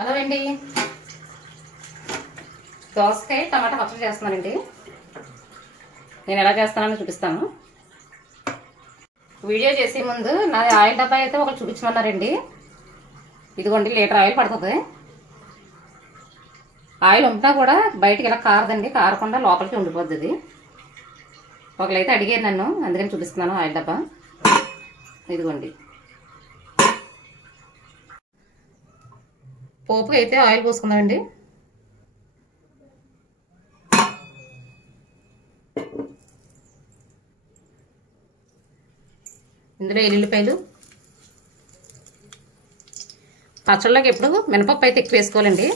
Hello అండి, దోసకాయ టమాటా పచ్చడి చేస్తున్నానండి. నేను ఎలా చేస్తానని చూపిస్తాను. వీడియో చేసే ముందు నా ఆయిల్ డబ్బా అయితే ఒకటి చూపించమన్నారండి. ఇదిగోండి, లీటర్ ఆయిల్ పడుతుంది. ఆయిల్ ఉంటున్నా కూడా బయటికి ఇలా కారదండి, కారకుండా లోపలికి ఉండిపోద్ది. ఒకరైతే అడిగారు నన్ను, అందుకని చూపిస్తున్నాను ఆయిల్ డబ్బా. ఇదిగోండి, పోపుకి అయితే ఆయిల్ పోసుకుందామండి. ఇందులో ఎల్లుల్లిపాయలు, పచ్చళ్ళకి ఎప్పుడు మినపప్పు అయితే ఎక్కువ వేసుకోవాలండి.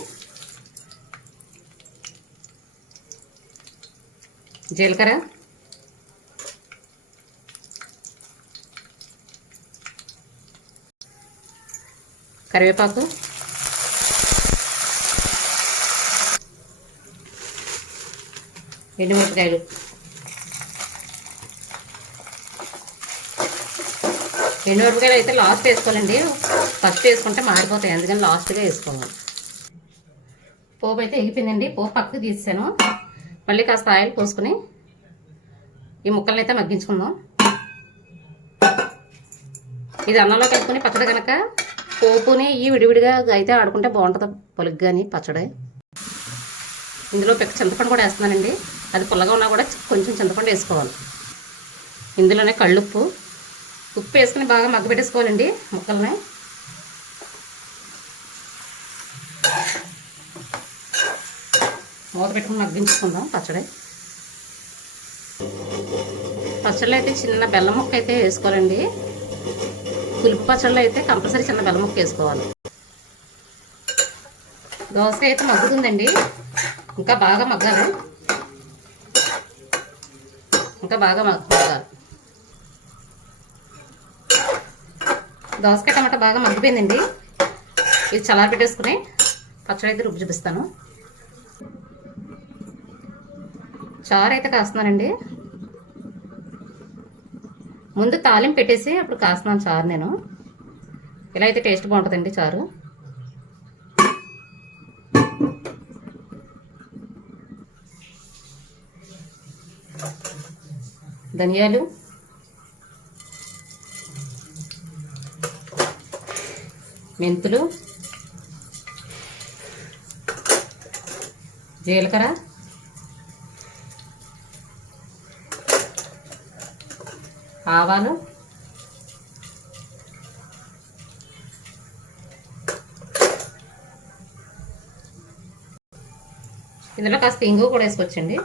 జీలకర్ర, కరివేపాకు, ఎండుమిరపకాయలు, ఎండుమిరపకాయలు అయితే లాస్ట్ వేసుకోవాలండి. ఫస్ట్ వేసుకుంటే మారిపోతాయి, అందుకని లాస్ట్గా వేసుకోవాలి. పోపు అయితే ఎగిపోయిందండి. పోపు పక్కకు తీసాను. మళ్ళీ కాస్త ఆయిల్ పోసుకుని ఈ ముక్కలను అయితే మగ్గించుకుందాం. ఇది అన్నంలో కలుపుకొని పచ్చడి కనుక పోపుని ఈ విడివిడిగా అయితే ఆడుకుంటే బాగుంటుంది, పొలుగ్గాని పచ్చడి. ఇందులో చింతపండు కూడా వేస్తున్నానండి. అది పుల్లగా ఉన్నా కూడా కొంచెం చింతపండు వేసుకోవాలి. ఇందులోనే కళ్ళుప్పు, ఉప్పు వేసుకుని బాగా మగ్గబెట్టేసుకోవాలండి ముక్కల్ని. మూత పెట్టుకుని మగ్గించుకుందాం పచ్చడి. పచ్చళ్ళు అయితే చిన్న బెల్లం ముక్క అయితే వేసుకోవాలండి. పులుపు పచ్చళ్ళు అయితే కంపల్సరీ చిన్న బెల్లం ముక్క వేసుకోవాలి. దోసకాయ అయితే మగ్గుతుందండి, ఇంకా బాగా మగ్గాలి. ఇంకా బాగా మగ్గాలి. దోసకాయ టమాటా బాగా మగ్గిపోయిందండి. ఇది చల్లారి పెట్టేసుకుని పచ్చడి అయితే రుబ్బు చూపిస్తాను. చారు అయితే కాస్తున్నానండి. ముందు తాలింపు పెట్టేసి అప్పుడు కాస్తున్నాను చారు నేను. ఇలా అయితే టేస్ట్ బాగుంటుందండి చారు. ధనియాలు, మెంతులు, జీలకర్ర, ఆవాలు, ఇందులో కాస్త ఇంగువ కూడా వేసుకోవచ్చండి.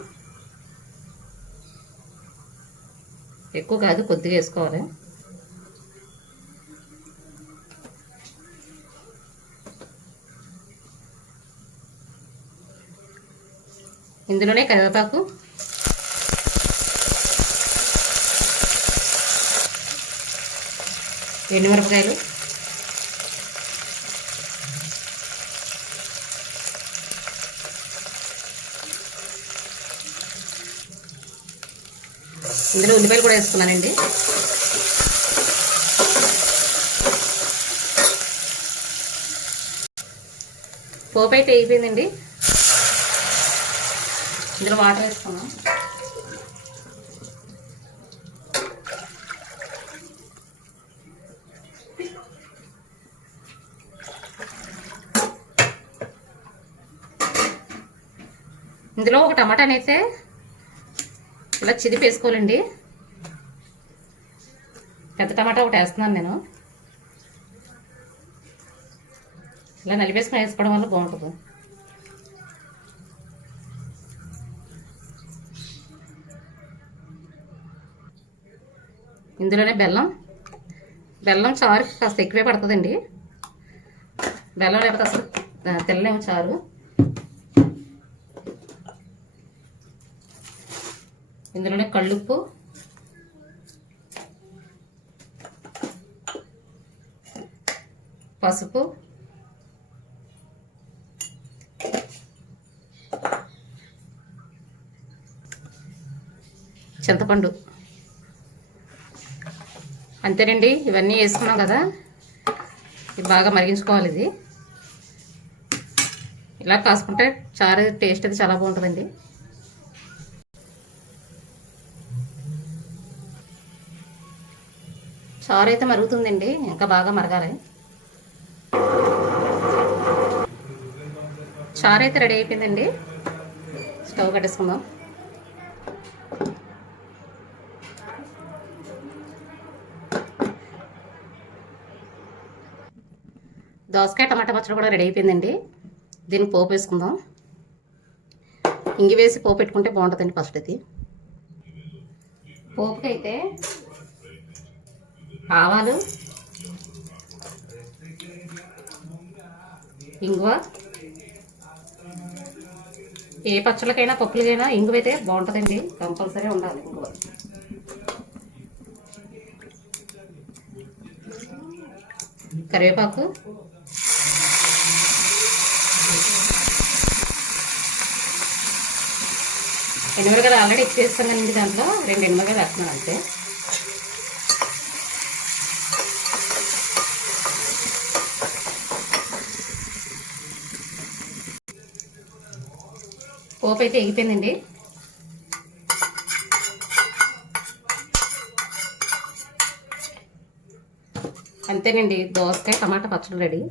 ఎక్కువ కాదు, కొద్దిగా వేసుకోవాలి. ఇందులోనే కరివేపాకు, ఎండుమిరపకాయలు, ఇందులో ఉల్లిపాయలు కూడా వేసుకున్నానండి. పోపు అయితే అయిపోయిందండి. ఇందులో వాటర్ వేసుకున్నాం. ఇందులో ఒక టమాటాని అయితే ఇలా చిదిపి వేసుకోవాలండి. పెద్ద టమాటా ఒకటి వేస్తున్నాను నేను. ఇలా నలిపేసుకొని వేసుకోవడం వల్ల బాగుంటుంది. ఇందులోనే బెల్లం చారు కాస్త ఎక్కువే పడుతుందండి. బెల్లం లేకపోతే అసలు తెల్లలేము చారు. ఇందులోనే కళ్ళుప్పు, పసుపు, చింతపండు, అంతేనండి. ఇవన్నీ వేసుకున్నాం కదా, ఇది బాగా మరిగించుకోవాలి. ఇది ఇలా కాసుకుంటే చారు టేస్ట్ అది చాలా బాగుంటుందండి. చారు అయితే మరుగుతుందండి, ఇంకా బాగా మరగాలి. చారు అయితే రెడీ అయిపోయిందండి. స్టవ్ కట్టేసుకుందాం. దోసకాయ టమాటా పచ్చడి కూడా రెడీ అయిపోయిందండి. దీన్ని పోపు వేసుకుందాం. ఇంగి వేసి పోపు పెట్టుకుంటే బాగుంటుందండి. ఫస్ట్ అయితే పోపుకి అయితే ఆవాలు, ఇంగువ, ఏ పచ్చళ్ళకైనా పప్పులకైనా ఇంగువ అయితే బాగుంటుందండి. కంపల్సరీ ఉండాలి ఇంగువ. కరివేపాకు, ఎనిమిరకాయలు ఆల్రెడీ ఇచ్చేస్తాను కదండి. దాంట్లో 2 ఎనిమిరకాయలు వేస్తున్నాను అంతే. పోపు అయితే ఎగిపోయిందండి. అంతేనండి, దోసకాయ టమాటా పచ్చడి రెడీ.